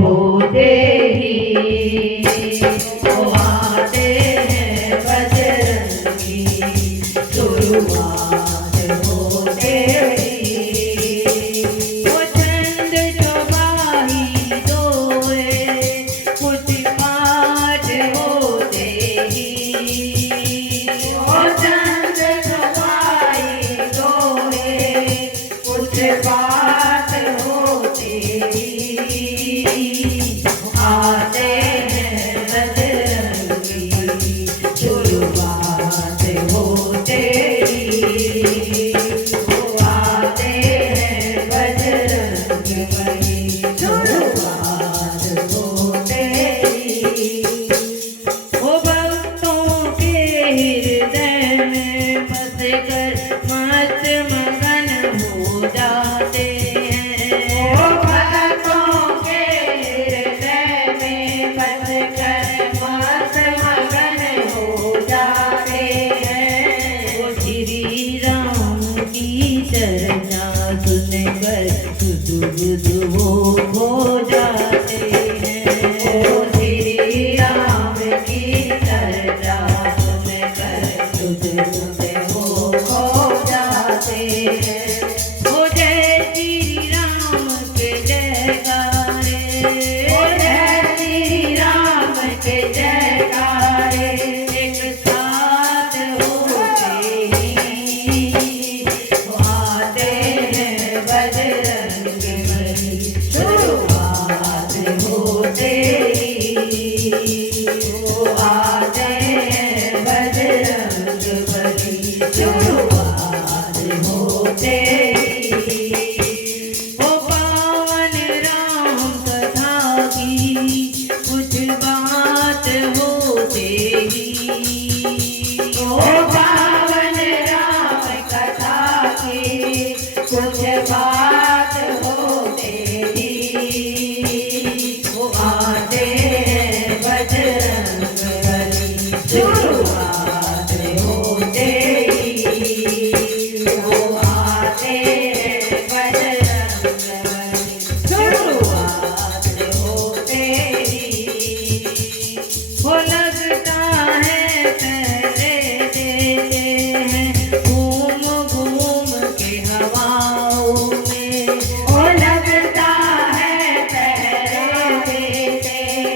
होते ही वो आते हैं बजरंगी, शुरुआत होते ही वो चंद चौबाही दोए, कुछ पाठ होते ही वो चंद चौबाही दोए, कुछ पाठ होते ही आते हैं बजरंगी, शुरुआत होते ही वो आते हैं बजरंगी, शुरुआत होते ही वो भक्तों के हृदय में बस कर मस्त मगन हो जाते हैं। वो भक्तों के हृदय में बस कर मस्त मगन हो जाते हैं। वो श्री राम की चर्चा सुनकर सुध बुध वो खो जाते हैं। वो श्री राम की चर्चा सुनकर सुध बुध वो खो जाते हैं। वो जय श्री राम के जयकारे, वो जय श्री राम के जयकारे एक साथ होते ही वो आते हैं बजरंगी, शुरुआत होते ही वो आते हैं बजरंगी, शुरुआत होते ही वो पावन राम कथा की कुछ बात होते ही वो पावन राम कथा की कुछ बात होते ही वो आते हैं बजरंगी, शुरुआत होते ही वो आते हैं बजरंगी, शुरुआत होते ही वो लगता है पहरे देते हैं घूम घूम के हवाओं में। वो लगता है पहरे देते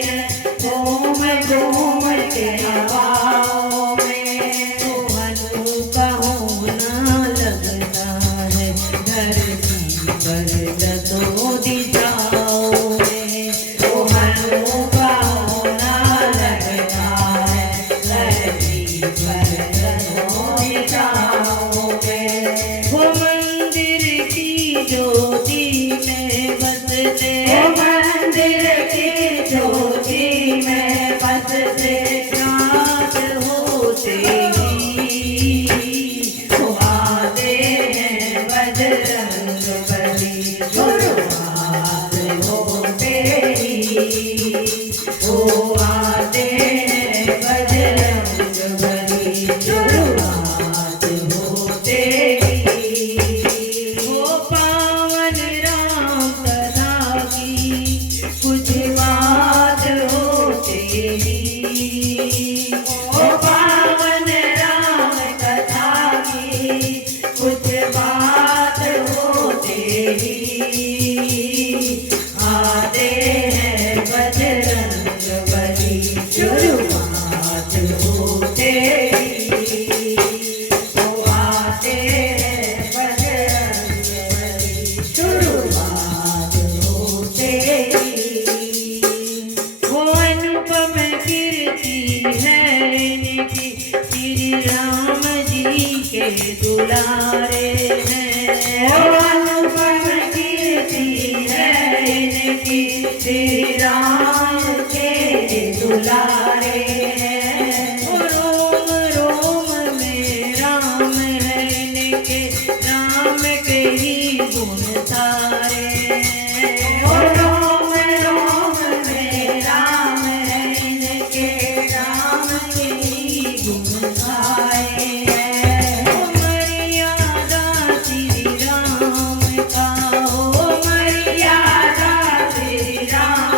हैं घूम घूम के हवाओं में। तो हनु का होना लगता है धरती पर जदों दिशाओं में। तो हनु का होना लगता है धरती पर जदों दिशाओं में। वो मंदिर की ज्योति में बसते, वो मंदिर की ज्योति में बसते रात होते ही वो आते हैं बजरंगी, शुरुआत होते ही वो आते हैं बजरंगी, शुरुआत होते ही वो पावन राम कथा की कुछ बात होते ही वो पावन राम कथा की कुछ बात होते ही आते हैं बजरंगी, शुरुआत होते ही वो आते हैं बजरंगी, शुरुआत होते ही वो अनुपम कीर्ति है इनकी, श्री राम जी के दुलारे हैं। वो अनुपम कीर्ति है इनकी, श्री राम के दुलारे हैं। वो रोम रोम में राम है इनके, राम के ही गुण सारे हैं। वो रोम रोम में राम है इनके, राम के ही गुण सारे हैं। वो मर्यादा श्री राम का, हो मर्यादा श्री राम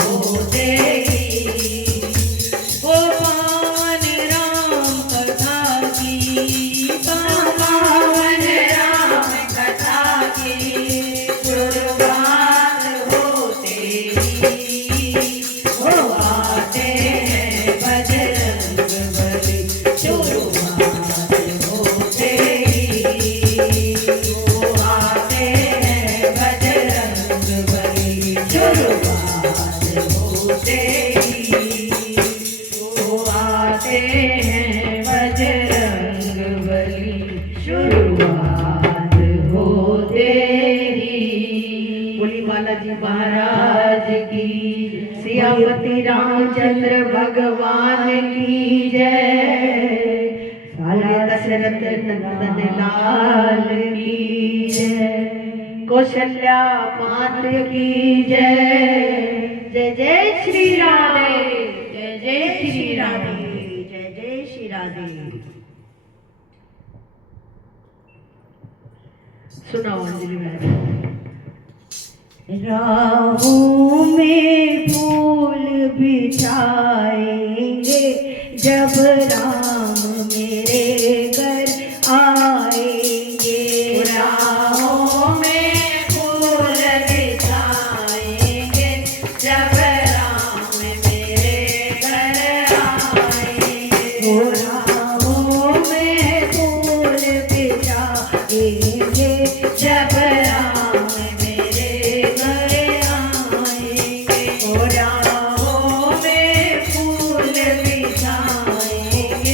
होते ही वो पावन राम कथा की पावन राम कथा की शुरुआत होते ही वो आते हैं बजरंग बली शुरुआत होते ही वो आते हैं बजरंग बली शुरुआत होते ही वो आते हैं बजरंग बली शुरुआत होते ही। बोली बालाजी महाराज की, सियापति रामचंद्र भगवान की जय, सारे दशरथ नंदन लाल की जय, कौशल्या मात की जय। जय जय श्री राधे, जय जय श्री राधे, जय जय श्री राधे। सुनाओ अंजलि मैडम। राहों में फूल बिछाएंगे जब राम मेरे घर आएंगे। राहों में फूल बिछाएंगे जब राम मेरे घर आएंगे। राहों में फूल बिछाएंगे जब राम मेरे घर आएंगे। राहों में फूल बिछाएंगे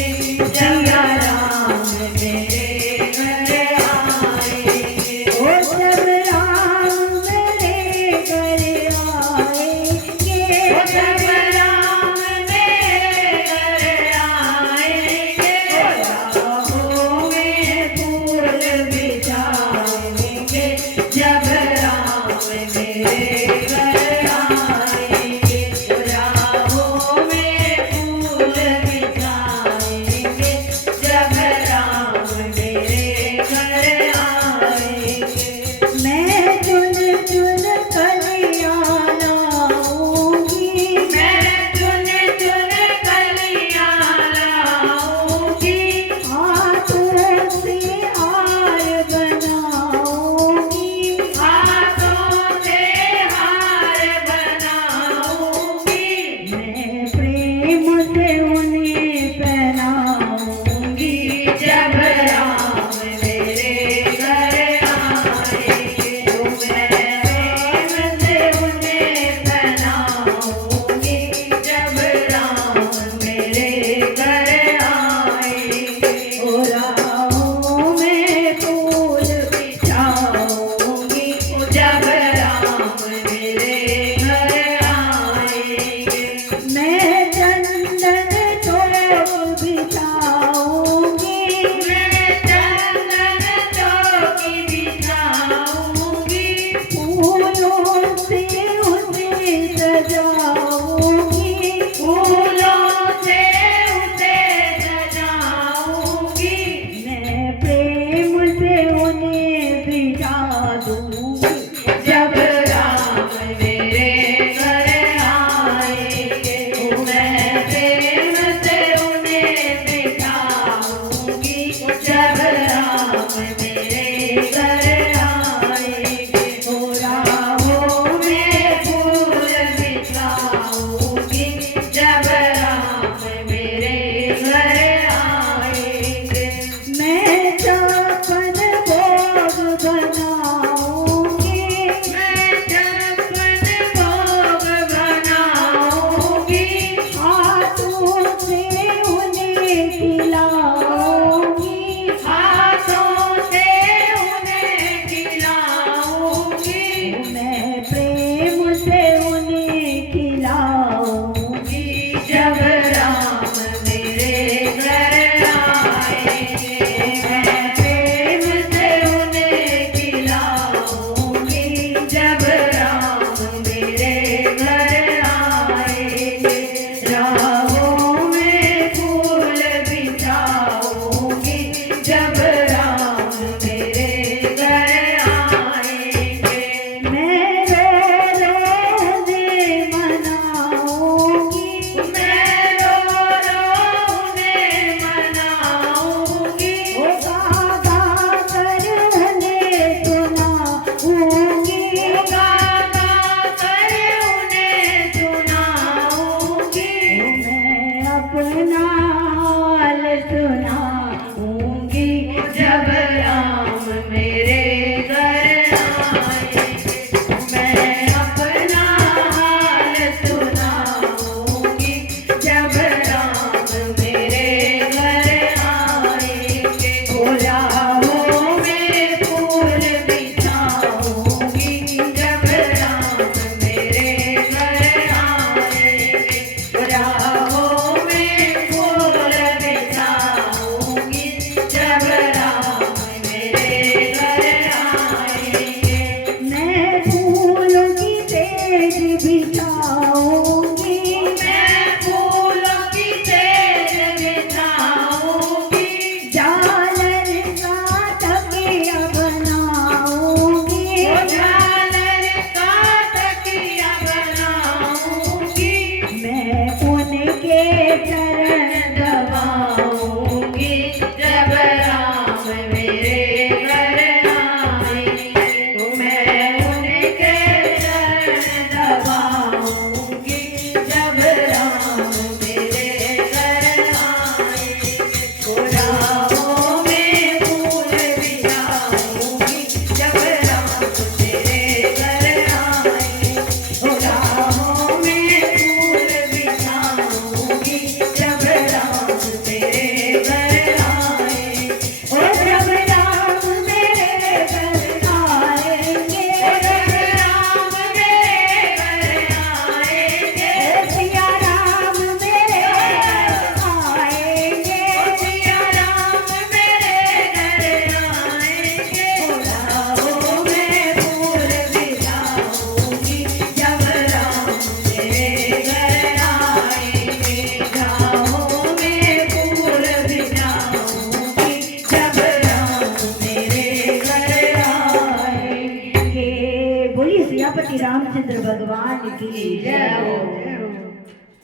की जय हो।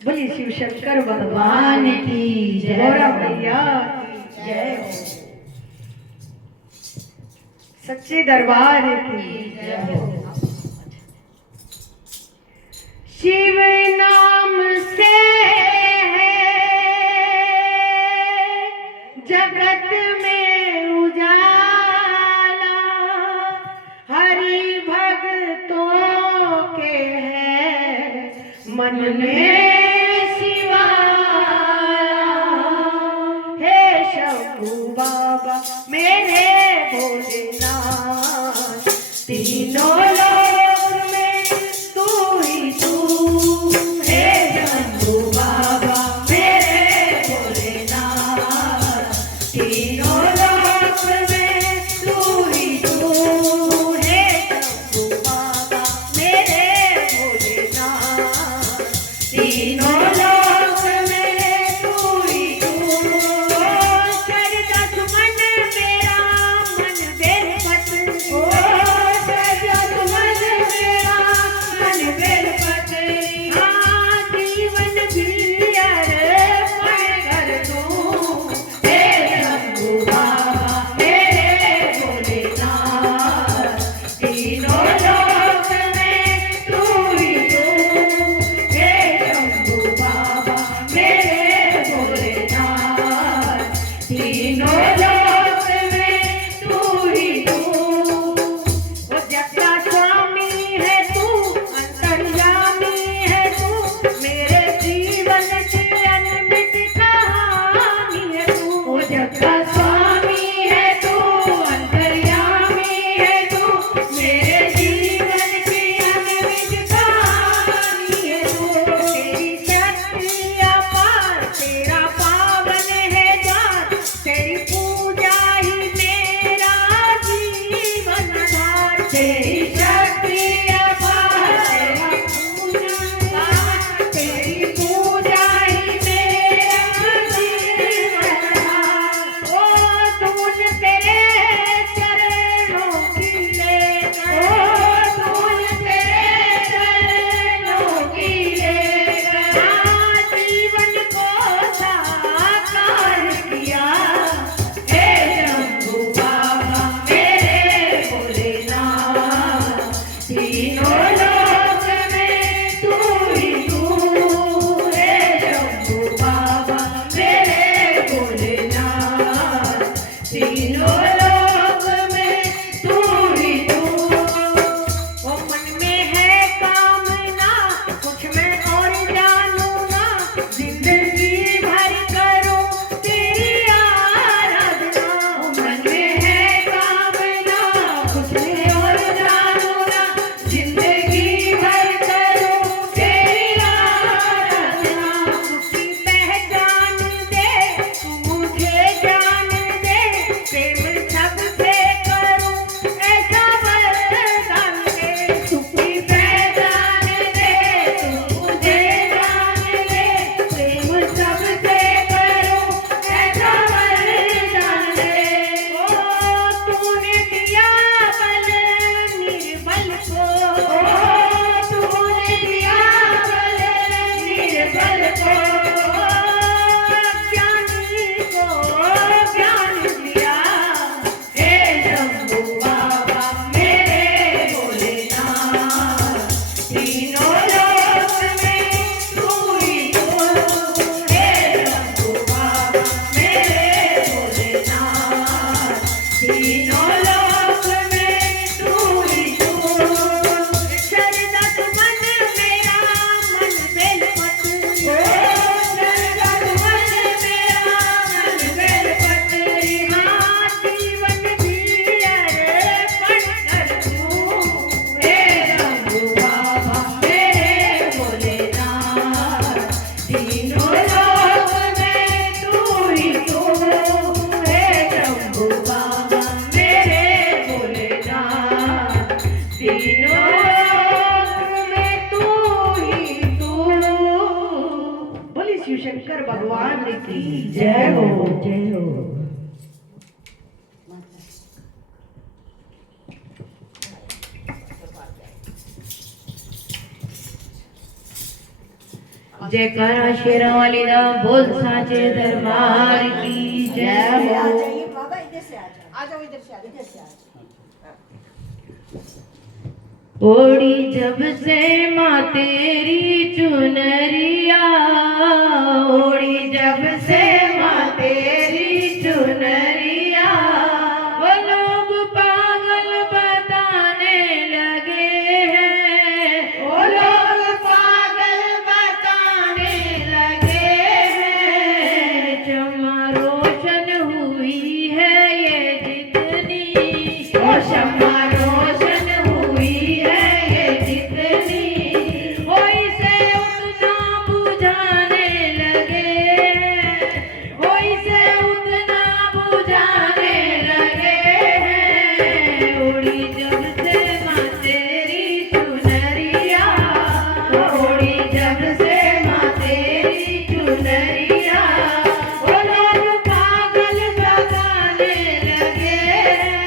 बोलिए शिव शंकर भगवान भगवान की जय गौरा हो। मैया की जय हो। सच्चे दरबार की जय हो। शिव नाम से है जगत में उजाला, हरि भक्तों के है मन में शिवाला। हे शंभू बाबा मेरे भोलेनाथ, तीनों लोक में तू ही तू। हे शंभू बाबा मेरे भोलेनाथ, तीनों लोक में तू ही तू। हे शंभू बाबा मेरे भोलेनाथ, तीनों लोक में तू ही तू। शरदस मन मेरा मन बेलपत, ओ सजन मन मेरा मन बेलपत्री। हाँ जीवन भी अर्पण कर दूं। हे शंभू बाबा मेरे भोलेनाथ, तीनों लोक में तू ही तू। हे शंभू बाबा मेरे भोलेनाथ, तीनों लोक में तू ही तू। वो जगता स्वामी है तू, अंतर्यामी है तू, मेरे जीवन की अनमित कहानी है तू। ओ जग का स्वामी है तू, अंतर्यामी है तू, मेरे जीवन की अनमित कहानी है तू। तेरी शक्ति अपार, तेरा पावन है द्वार, तेरी पूजा ही मेरा जीवन आधार। तेरी शक्ति अपार, तेरा पूजा, तेरी पूजा ही मेरा जीवन आधार। ओ धूल तेरे चरणों की लेकर, ओ धूल तेरे चरणों की लेकर, हाँ जीवन को साकार किया। हे शंभू बाबा मेरे भोलेनाथ, तीनों लोक में तू ही तू। हे शंभू बाबा मेरे भोलेनाथ, तीनों लोक में तू ही तू। ओ मन में है कामना कुछ मैं और जानूंगा, जिंदगी भर करूं तेरी आराधना। मन में है कामना कुछ मैं और जानूंगा, जिंदगी भर करूं तेरी आराधना। उसकी पहचान दे तू मुझे जान दे, प्रेम सबसे करूं ऐसा वरदान दे। सुखी पहचान दे तू मुझे जान दे, प्रेम सबसे करूं ऐसा वरदान दे। ओ तूने दिया बल निर्बल को, ओ तूने दिया बल निर्बल को, ज्ञानी को ज्ञान दिया। हे शंभू बाबा मेरे भोलेनाथ, तीनों लोक में तू ही तू। हे शंभू बाबा मेरे भोलेनाथ, तीनों लोक में तू ही तू। शरदस मन मेरा मन बेलपत, ओ शरदस मन मेरा मन बेलपत्री। हाँ जीवन भी अर्पण कर दूं। हे शंभू बाबा मेरे भोलेनाथ, तीनों लोक में तू ही तू। हे शंभू बाबा मेरे भोलेनाथ, तीनों लोक में तू ही तू। बोलिए शिव शंकर भगवान की जय हो। जय हो। जयकारा शेरा वाली दा बोल साचे दरबार की जय आ हो। जाइए बाबा, इधर से आ जाओ इधर से आ जाओ, इधर से आ जाओ। ओड़ी जब से माँ तेरी चुनरिया, ओड़ी जब से माँ तेरी चुनरिया, वो लोग पागल बताने लगे हैं, वो लोग पागल बताने लगे हैं। क्षमा रोशन हुई है ये जितनी, ओ क्षमा रोशन हुई है ये जितनी, ओ इसे उतना बुझाने लगे हैं, ओ इसे उतना बुझाने लगे हैं। उड़ी जब से माँ तेरी चुनरिया, उड़ी जब से माँ तेरी चुनरिया, वो लोग पागल बताने लगे हैं,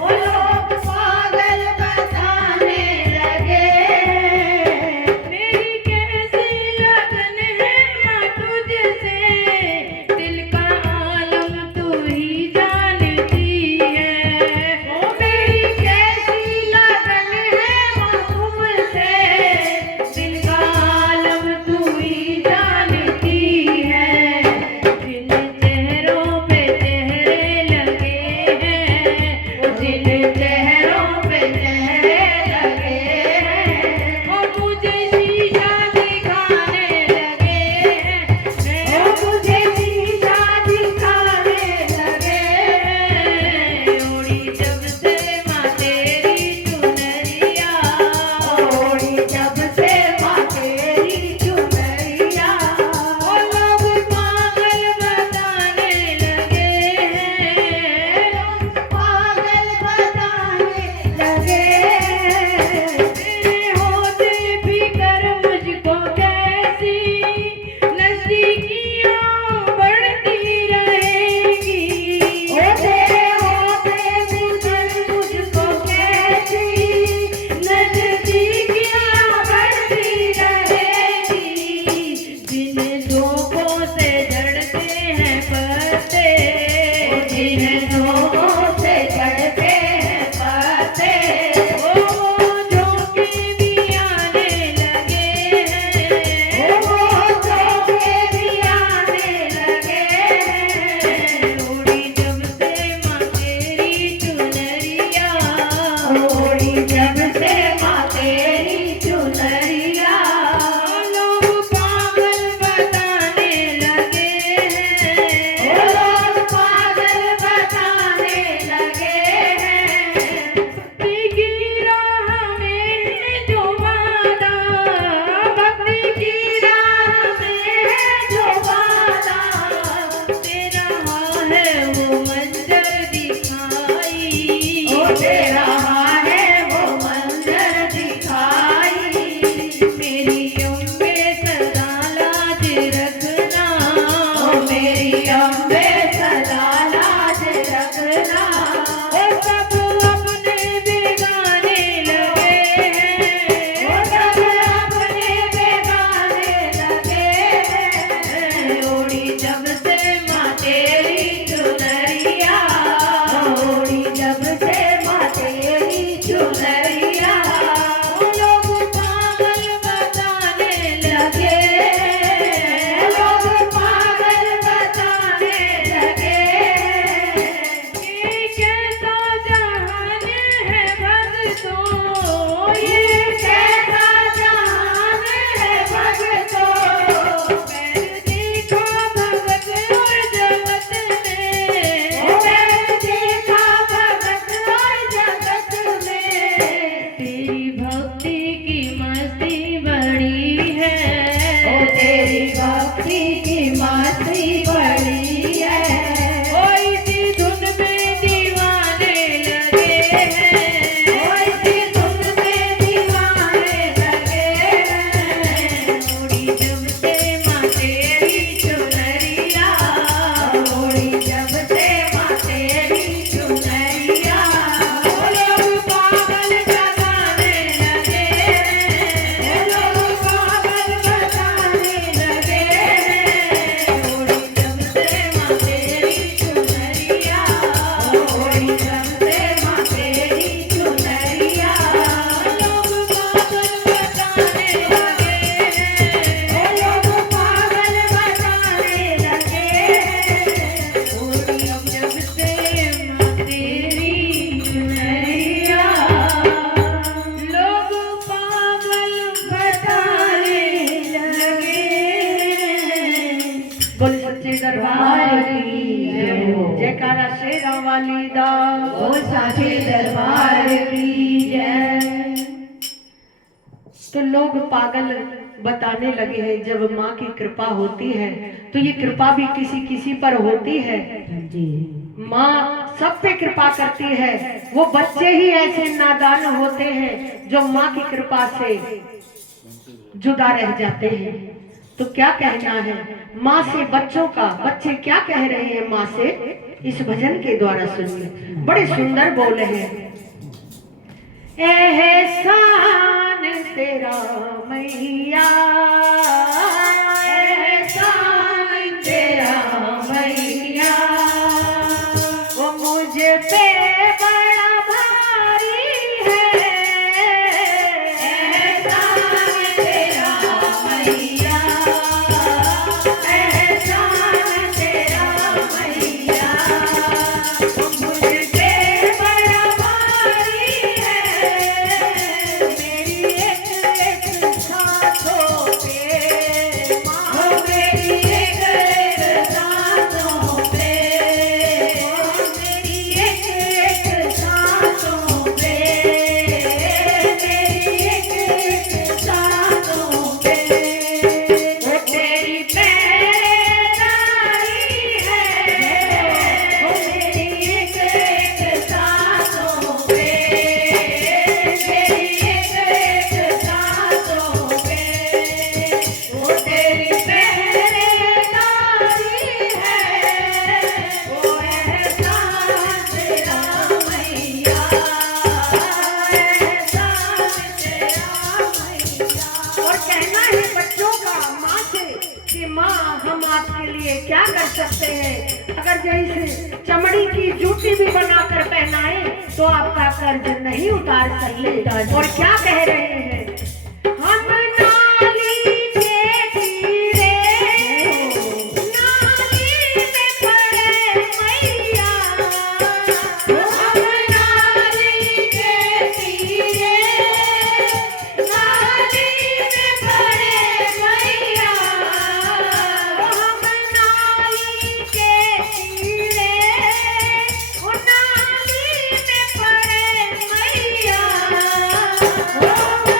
वो लोग पागल बताने लगे हैं। मेरी कैसी लगन है माँ तुझसे, दिल का आलम तू ही जानती है। ओ मेरी कैसी लगन है माँ तुमसे, दिल का आलम तू ही जानती है। जिन चेहरों पे चेहरे लगे हैं, ओ जिन चेहरों पे चेहरे लगे हैं, ओ मुझे शीशा दिखाने लगे हैं, ओ मुझे शीशा दिखाने लगे हैं। ओड़ी जब से माँ तेरी चुनरिया, ओड़ी जब से माँ तेरी चुनरिया, ओ लोग पागल बताने लगे हैं, पागल बताने लगे हैं। तेरे होते भी कर मुझको कैसी नजदीकियाँ बढ़ती रहेगी, ओ तेरे होते भी कर मुझको कैसी नजदीकियाँ बढ़ती रहेगी। जिन धोखों से जड़ते हैं पत्ते, जिन धोखों से जड़ते हैं पत्ते, वो झोंके भी आने लगे हैं, वो झोंके भी आने लगे हैं। उड़ी जब से माँ तेरी चुनरिया, उड़ी जब से माँ तेरी चुनरिया, लोग पागल बताने लगे हैं, वो लोग पागल बताने लगे हैं। भक्ति की राह में जो वादा, भक्ति की राह में जो वादा, तेरा है वो मंजर दिखाई, ओ तेरा है वो मंजर दिखाई। मेरी अम्बे सदा लाज रखना, ओ मेरी अम्बे सदा लाज रखना। ओ सब अपने बेगाने लगे हैं, ओ सब अपने बेगाने लगे हैं। ओड़ी जब से माँ तेरी चुनरिया, ओड़ी जब से माँ तेरी चुनरिया, वो लोग पागल बताने लगे हैं, लोग पागल बताने लगे हैं। ये कैसा जहान है भक्तों, ये कैसा जहान है भक्तों। मैंने देखा भगत और जगत में, ओ मैंने देखा भगत और जगत में। तेरी भक्ति की मस्ती बड़ी है, ओ तेरी भक्ति की मस्ती बड़ी है। ओ इसी धुन में दीवाने लगे हैं, ओ इसी धुन में दीवाने लगे हैं। ओड़ी जब से माँ तेरी चुनरिया, ओड़ी जब से माँ तेरी चुनरिया, ओ लोग पागल बताने लगे हैं, ओ लोग पागल बताने बोले सच्चे दरबार की जय हो। जयकारा शेरों वाली दा ओ साचे दरबार की जय। तो लोग पागल बताने लगे हैं जब माँ की कृपा होती है तो ये कृपा भी किसी किसी पर होती है। जी माँ सब पे कृपा करती है। वो बच्चे ही ऐसे नादान होते हैं जो माँ की कृपा से जुदा रह जाते हैं। तो क्या कहना है माँ से बच्चों का, बच्चे क्या कह रहे हैं माँ से, इस भजन के द्वारा सुनिए। बड़े सुंदर बोले हैं। एहसान तेरा मैया, एहसान तेरा मैया, वो मुझ पे बड़ा भारी है। एहसान तेरा मैया, एहसान तेरा मैया, वो मुझ पे बड़ा भारी है। मेरी एक एक सांसों पे माँ, मेरी एक एक सांसों पे, मेरी एक एक सांसों पे, मेरी एक एक सांसों पे, वो तेरी पहरेदारी है। वो मेरी एक एक सांसों पे, मेरी एक एक सांसों पे, वो तेरी पहरेदारी है। वो एहसान तेरा मैया, एहसान तेरा मैया। और कहना है बच्चों का माँ से कि माँ हम आपके लिए क्या कर सकते हैं। अगर जैसे चमड़ी की जूती भी बनाकर पहनाए तो आपका कर्ज नहीं उतार सकते। और क्या कह रहे हैं, हम नाली के तीरे, नाली में पड़े मैया, हम नाली के तीरे, नाली में पड़े मैया, हम नाली के तीरे, ओ नाली में पड़े मैया, ओ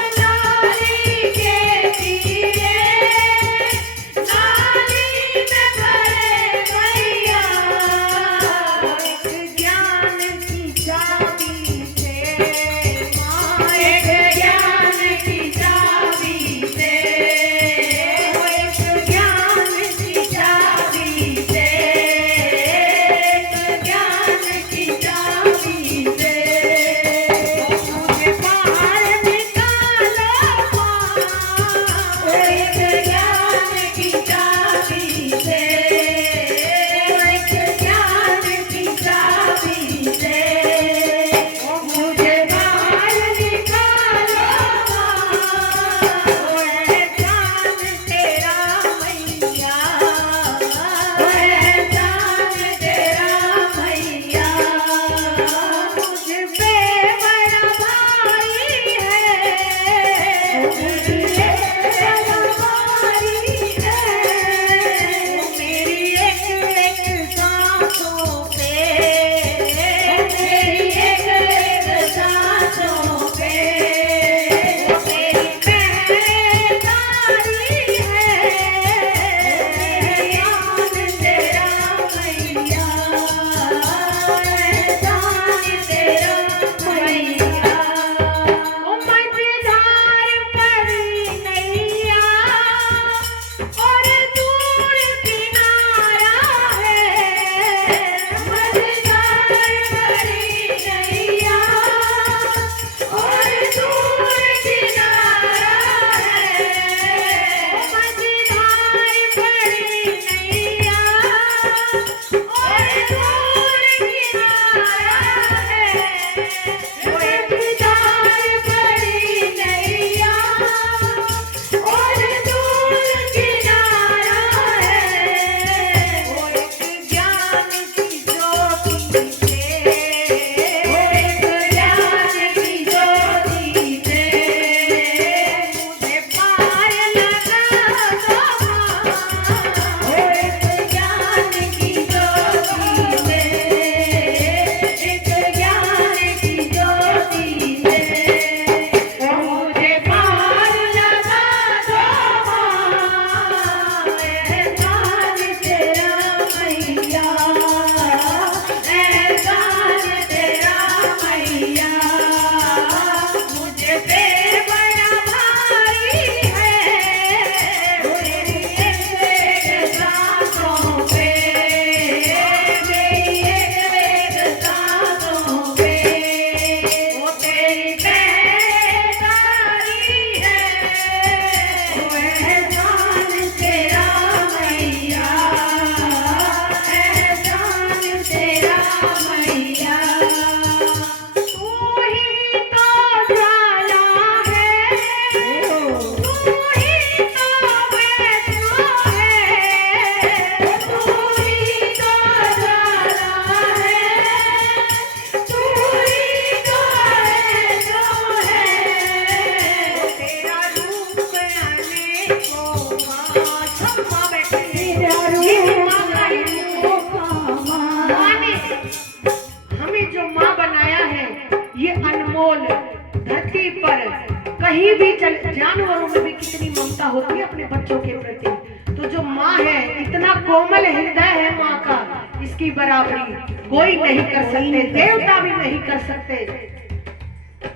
जानवरों में भी कितनी ममता होती है अपने बच्चों के प्रति। तो जो माँ है, इतना कोमल हृदय है माँ का, इसकी बराबरी कोई नहीं कर सकते, देवता भी नहीं कर सकते।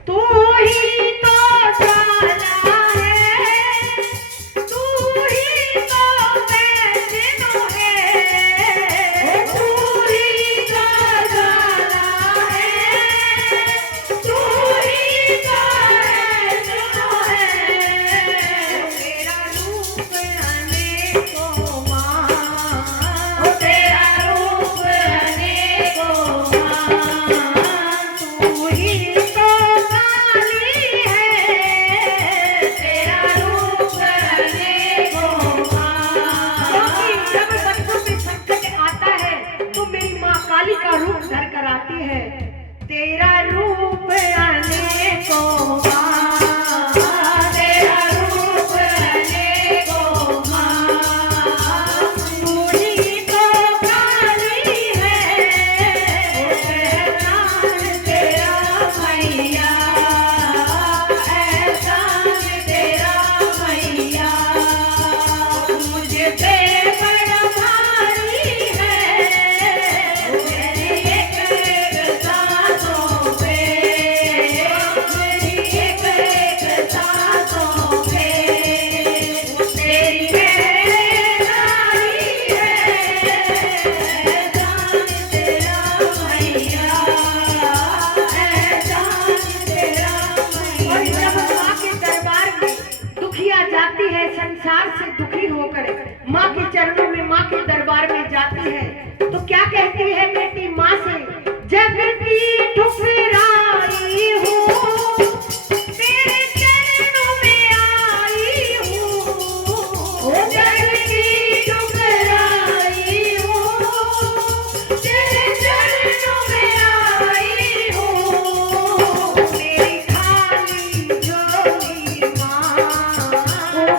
तू ही तो जाना है, तू ही तो वैष्णो है, तू ही तो जाना है, तू ही तो वैष्णो है। तेरा रूप अनेकों माँ, तेरा रूप अनेकों माँ, तू ही तो काली है, तेरा रूप अनेकों माँ। क्योंकि जब बच्चों पे संकट आता है तो मेरी माँ काली का रूप धर कर आती है। तेरा रूप अनेकों माँ, तेरा रूप अनेकों माँ, तू ही तो काली है, एहसान तेरा मैया, एहसान तेरा मैया, मुझे पे बड़ा भारी है, मेरी एक सांसों पे, मेरी एक सांसों पे, तेरी मेहरबानी है, एहसान तेरा मैया, एहसान तेरा मैया। और जब माँ के दरबार में दुखिया जाती है, संसार से दुखी होकर माँ के चरणों में, माँ के दरबार में जाती है, तो क्या कहती है बेटी माँ से? जग की ठुकराई हूँ, तेरे चरणों में आई हूँ, जग की ठुकराई हूँ, तेरे चरणों में आई हूँ। मेरी खाली झोली माँ,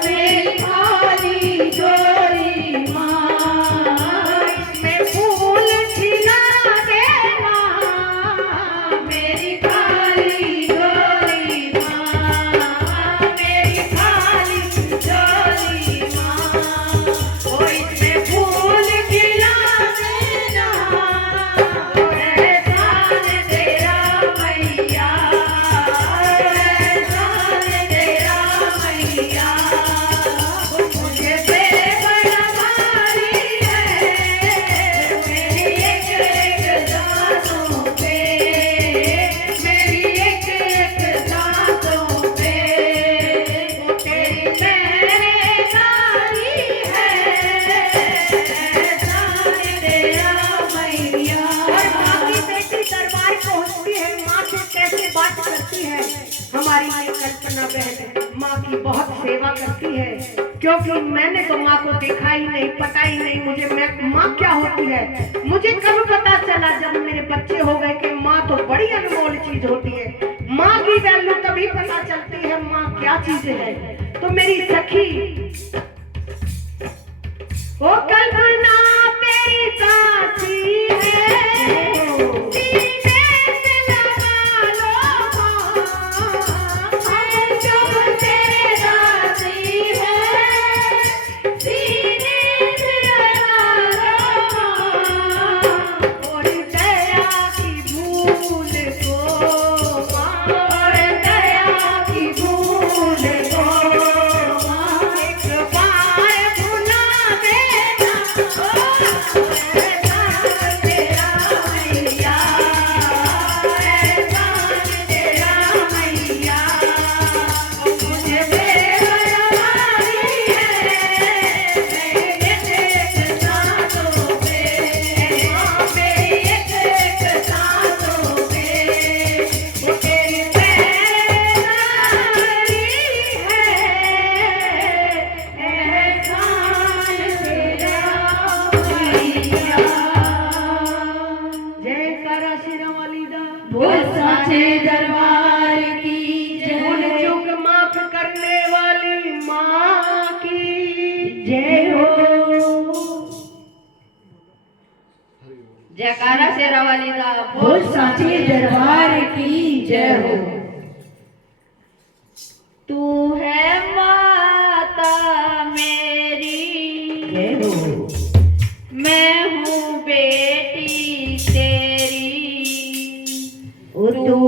मेरी खाली झोली माँ, इसमें फूल खिला देना, मेरी खाली झोली माँ, मेरी खाली झोली माँ, ओ इसमें फूल खिला देना, एहसान तेरा मैया, एहसान तेरा मैया, मुझे पे बड़ा भारी है, मेरी एक सांसों पे, मेरी एक सांसों पे, वो तेरी मेहरबानी है, एहसान तेरा मैया। और माँ की बेटी दरबार पहुँचती है, माँ से कैसे बात करती है हमारी ये कल्पना बहन। माँ की बहुत सेवा करती है, क्योंकि मैंने तो माँ को देखा ही नहीं, पता ही नहीं मुझे माँ क्या होती है। मुझे कब पता चला? जब मेरे बच्चे हो गए कि माँ तो बड़ी अनमोल चीज होती है। माँ की वैल्यू तभी पता चलती है माँ क्या चीज है। तो मेरी सखी वो कल्पना तेरी दासी है, सीने से लगा लो माँ, जो तेरे दासी है, सीने से लगा लो माँ, और दया की भूल को माँ, और दया की भूल को माँ, एक बार भुला देना, एहसान तेरा मैया, एहसान तेरा मैया, मुझे बड़ा भारी है, मेरे एक सांसों पे, मेरी एक सांसों पे, वो तेरी मेहरबानी है, एहसान तेरा मैया। जयकारा शेरा वाली दा, बोल साचे दरबार की भूल जय, चूक माफ करने वाली माँ की जय हो। जयकारा शेरा वाली दा, बोल साचे दरबार की जय हो। तू है जय हो। मैं हूँ बेटी तेरी, तू